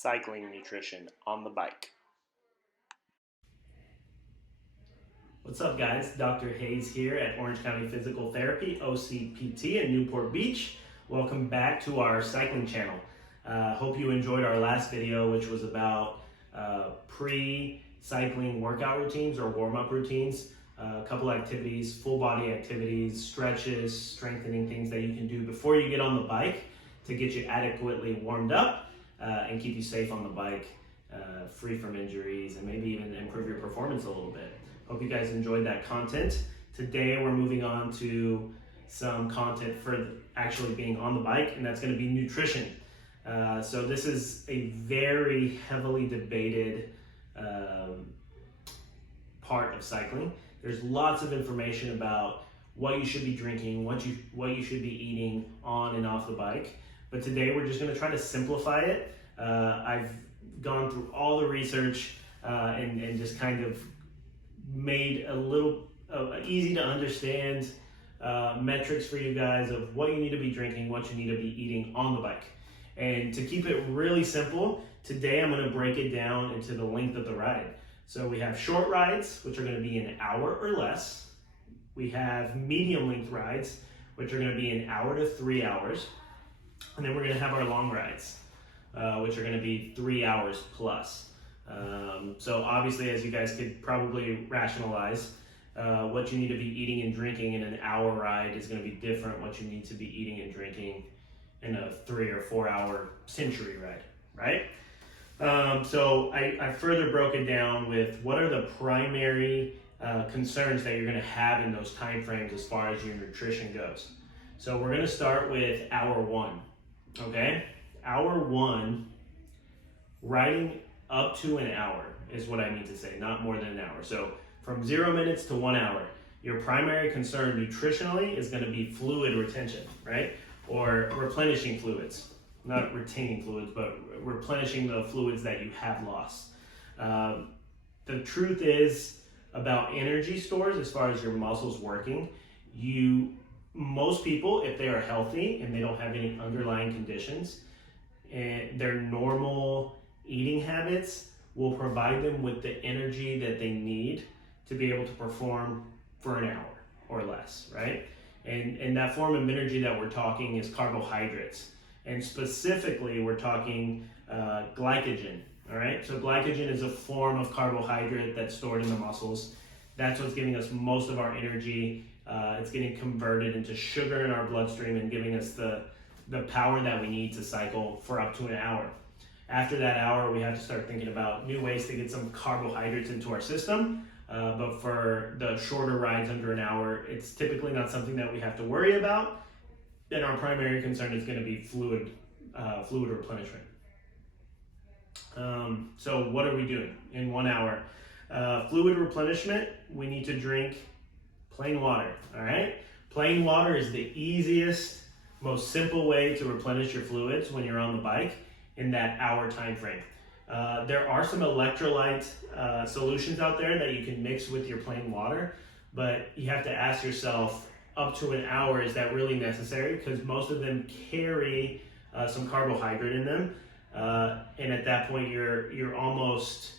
cycling nutrition on the bike. What's up, guys? Dr. Haze here at Orange County Physical Therapy, OCPT in Newport Beach. Welcome back to our cycling channel. Hope you enjoyed our last video, which was about pre-cycling workout routines or warm-up routines. A couple activities, full body activities, stretches, strengthening things that you can do before you get on the bike to get you adequately warmed up and keep you safe on the bike, free from injuries, and maybe even improve your performance a little bit. Hope you guys enjoyed that content. Today we're moving on to some content for actually being on the bike, and that's going to be nutrition. So this is a very heavily debated part of cycling. There's lots of information about what you should be drinking, what you should be eating on and off the bike. But today we're just going to try to simplify it. I've gone through all the research and just kind of made a little easy to understand metrics for you guys of what you need to be drinking, what you need to be eating on the bike. And to keep it really simple, today I'm going to break it down into the length of the ride. So we have short rides, which are going to be an hour or less. We have medium length rides, which are going to be an hour to 3 hours. And then we're going to have our long rides, which are going to be 3 hours plus. So obviously, as you guys could probably rationalize, what you need to be eating and drinking in an hour ride is going to be different what you need to be eating and drinking in a 3 or 4 hour century ride, right? So I further broke it down with what are the primary concerns that you're going to have in those time frames as far as your nutrition goes. So we're going to start with hour one, okay? Hour one, riding up to an hour is what I mean to say, not more than an hour. So from 0 minutes to 1 hour, your primary concern nutritionally is going to be fluid retention, right? Or replenishing fluids. Not retaining fluids, but replenishing the fluids that you have lost. The truth is about energy stores, as far as your muscles working, most people, if they are healthy and they don't have any underlying conditions, and their normal eating habits will provide them with the energy that they need to be able to perform for an hour or less, right? And that form of energy that we're talking is carbohydrates. And specifically, we're talking glycogen, all right? So glycogen is a form of carbohydrate that's stored in the muscles. That's what's giving us most of our energy. It's getting converted into sugar in our bloodstream and giving us the power that we need to cycle for up to an hour. After that hour, we have to start thinking about new ways to get some carbohydrates into our system. But for the shorter rides under an hour, it's typically not something that we have to worry about. Then our primary concern is going to be fluid replenishment. So what are we doing in 1 hour? Fluid replenishment, we need to drink plain water, all right? Plain water is the easiest, most simple way to replenish your fluids when you're on the bike in that hour time frame. There are some electrolyte solutions out there that you can mix with your plain water, but you have to ask yourself, up to an hour, is that really necessary? Because most of them carry some carbohydrate in them, and at that point you're almost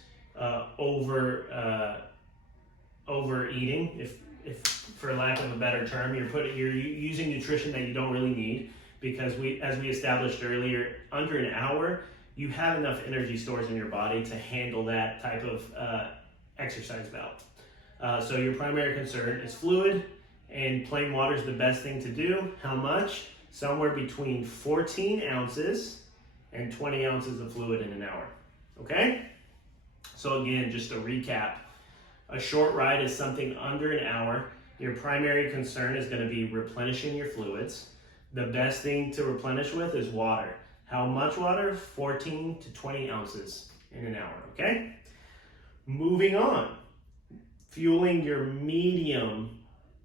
overeating, if for lack of a better term. You're using nutrition that you don't really need, because as we established earlier, under an hour you have enough energy stores in your body to handle that type of exercise bout. So your primary concern is fluid. And plain water is the best thing to do. How much? Somewhere between 14 ounces and 20 ounces of fluid in an hour, okay? So again, just to recap, a short ride is something under an hour. Your primary concern is gonna be replenishing your fluids. The best thing to replenish with is water. How much water? 14 to 20 ounces in an hour, okay? Moving on, fueling your medium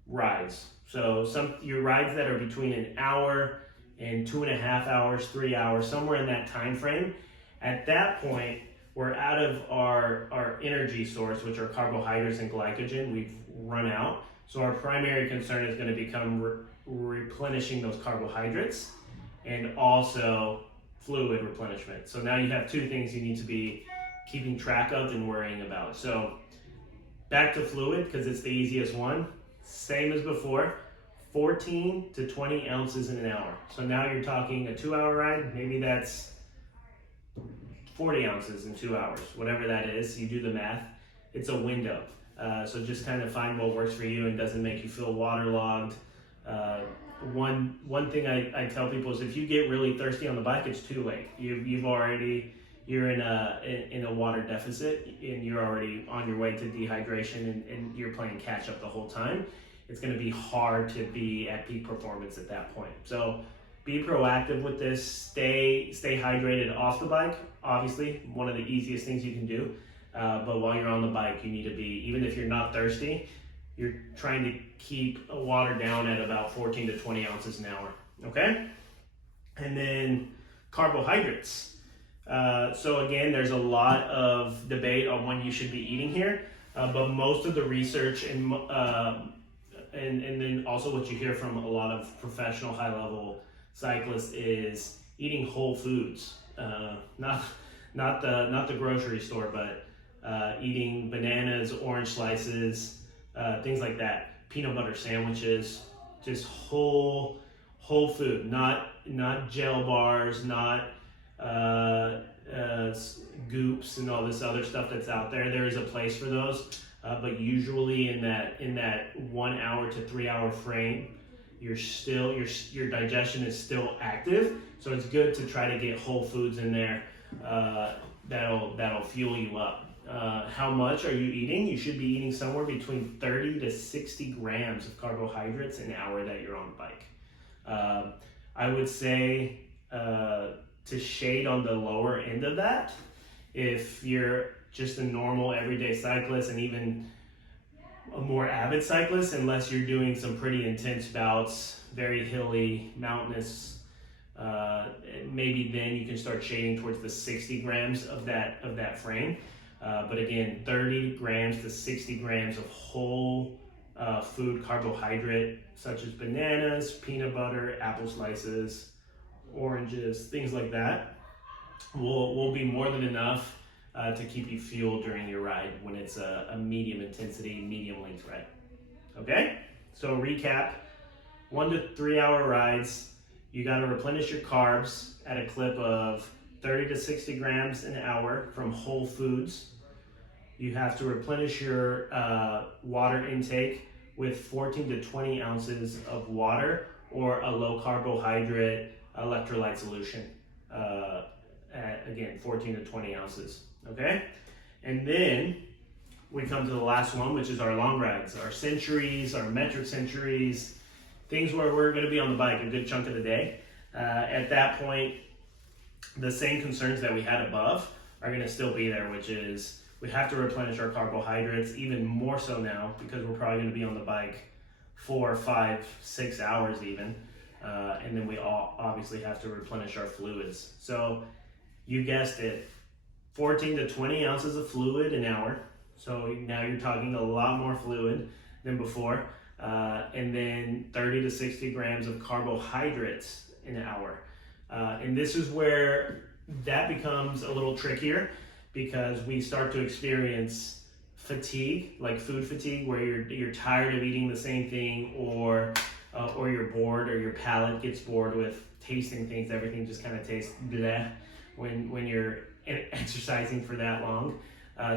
rides. So your rides that are between an hour and 2.5 hours, 3 hours, somewhere in that time frame. At that point, we're out of our energy source, which are carbohydrates and glycogen. We've run out. So our primary concern is going to become replenishing those carbohydrates and also fluid replenishment. So now you have two things you need to be keeping track of and worrying about. So back to fluid, because it's the easiest one. Same as before, 14 to 20 ounces in an hour. So now you're talking a 2-hour ride, maybe that's 40 ounces in 2 hours, whatever that is, you do the math, it's a window. So just kind of find what works for you and doesn't make you feel waterlogged. One thing I tell people is if you get really thirsty on the bike, it's too late. You're in a water deficit and you're already on your way to dehydration and you're playing catch up the whole time. It's going to be hard to be at peak performance at that point. So be proactive with this. Stay hydrated off the bike. Obviously, one of the easiest things you can do. But while you're on the bike, you need to be, even if you're not thirsty, you're trying to keep water down at about 14 to 20 ounces an hour. Okay? And then carbohydrates. So again, there's a lot of debate on when you should be eating here, but most of the research and then also what you hear from a lot of professional high-level cyclists is eating whole foods, not the grocery store, but eating bananas, orange slices, things like that, peanut butter sandwiches, just whole food, not gel bars, not goops and all this other stuff that's out there. There is a place for those, but usually in that 1 hour to 3 hour frame, your digestion is still active. So it's good to try to get whole foods in there. That'll fuel you up. How much are you eating? You should be eating somewhere between 30 to 60 grams of carbohydrates an hour that you're on the bike. I would say to shade on the lower end of that if you're just a normal everyday cyclist and even a more avid cyclist, unless you're doing some pretty intense bouts, very hilly, mountainous, maybe then you can start shading towards the 60 grams of that frame. But again, 30 grams to 60 grams of whole food carbohydrate, such as bananas, peanut butter, apple slices, oranges, things like that, will be more than enough to keep you fueled during your ride when it's a medium intensity, medium length ride. Okay, so recap, 1 to 3 hour rides, you got to replenish your carbs at a clip of 30 to 60 grams an hour from whole foods. You have to replenish your water intake with 14 to 20 ounces of water or a low carbohydrate electrolyte solution. Again, 14 to 20 ounces, okay? And then we come to the last one, which is our long rides, our centuries, our metric centuries, things where we're gonna be on the bike a good chunk of the day. At that point, the same concerns that we had above are gonna still be there, which is we have to replenish our carbohydrates even more so now because we're probably gonna be on the bike 4, 5, 6 hours even. And then we all obviously have to replenish our fluids. So you guessed it, 14 to 20 ounces of fluid an hour. So now you're talking a lot more fluid than before. And then 30 to 60 grams of carbohydrates an hour. And this is where that becomes a little trickier because we start to experience fatigue, like food fatigue, where you're tired of eating the same thing, or you're bored, or your palate gets bored with tasting things. Everything just kind of tastes bleh when you're exercising for that long.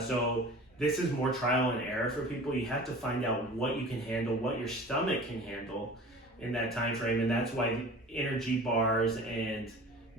So this is more trial and error for people. You have to find out what you can handle, what your stomach can handle in that time frame, and that's why energy bars and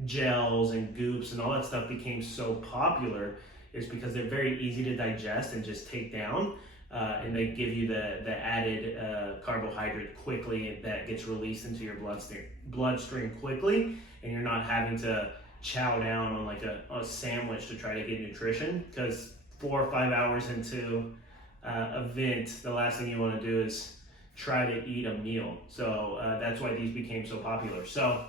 gels and goops and all that stuff became so popular, is because they're very easy to digest and just take down. And they give you the added carbohydrate quickly that gets released into your bloodstream quickly, and you're not having to chow down on like a sandwich to try to get nutrition, because 4 or 5 hours into event, the last thing you want to do is try to eat a meal. So that's why these became so popular. So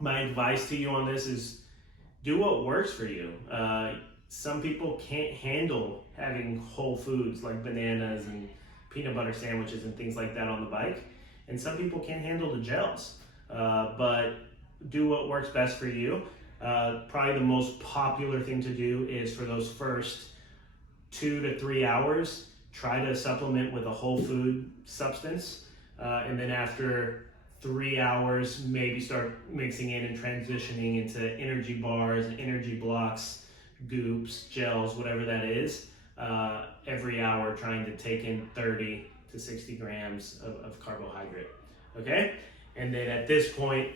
my advice to you on this is do what works for you. Some people can't handle having whole foods like bananas and peanut butter sandwiches and things like that on the bike. And some people can't handle the gels, but do what works best for you. Probably the most popular thing to do is for those first 2 to 3 hours, try to supplement with a whole food substance. And then after 3 hours, maybe start mixing in and transitioning into energy bars, energy blocks, goops, gels, whatever that is. Every hour trying to take in 30 to 60 grams of carbohydrate, okay? And then at this point,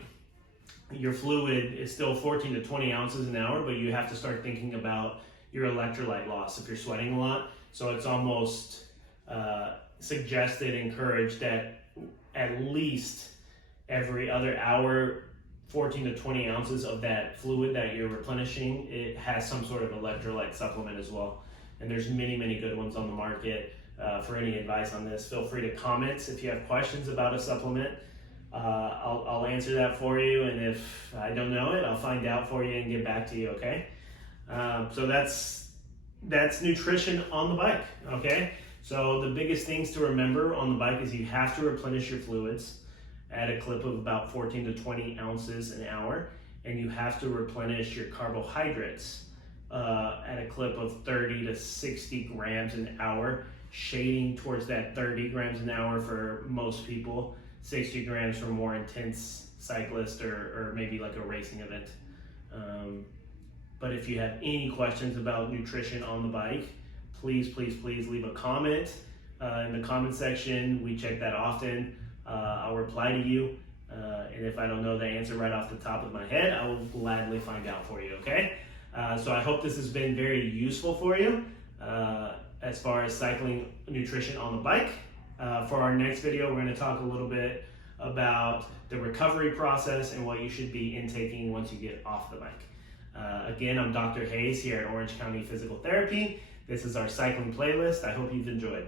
your fluid is still 14 to 20 ounces an hour, but you have to start thinking about your electrolyte loss if you're sweating a lot. So it's almost suggested, encouraged that at least every other hour, 14 to 20 ounces of that fluid that you're replenishing, it has some sort of electrolyte supplement as well. And there's many, many good ones on the market. For any advice on this, feel free to comment if you have questions about a supplement. I'll answer that for you, and if I don't know it, I'll find out for you and get back to you, okay? So that's nutrition on the bike, okay? So the biggest things to remember on the bike is you have to replenish your fluids at a clip of about 14 to 20 ounces an hour, and you have to replenish your carbohydrates at a clip of 30 to 60 grams an hour, shading towards that 30 grams an hour for most people, 60 grams for more intense cyclists or maybe like a racing event. But if you have any questions about nutrition on the bike, please leave a comment in the comment section. We check that often. I'll reply to you. And if I don't know the answer right off the top of my head, I will gladly find out for you, okay? So I hope this has been very useful for you as far as cycling nutrition on the bike. For our next video, we're going to talk a little bit about the recovery process and what you should be intaking once you get off the bike. Again, I'm Dr. Haze here at Orange County Physical Therapy. This is our cycling playlist. I hope you've enjoyed.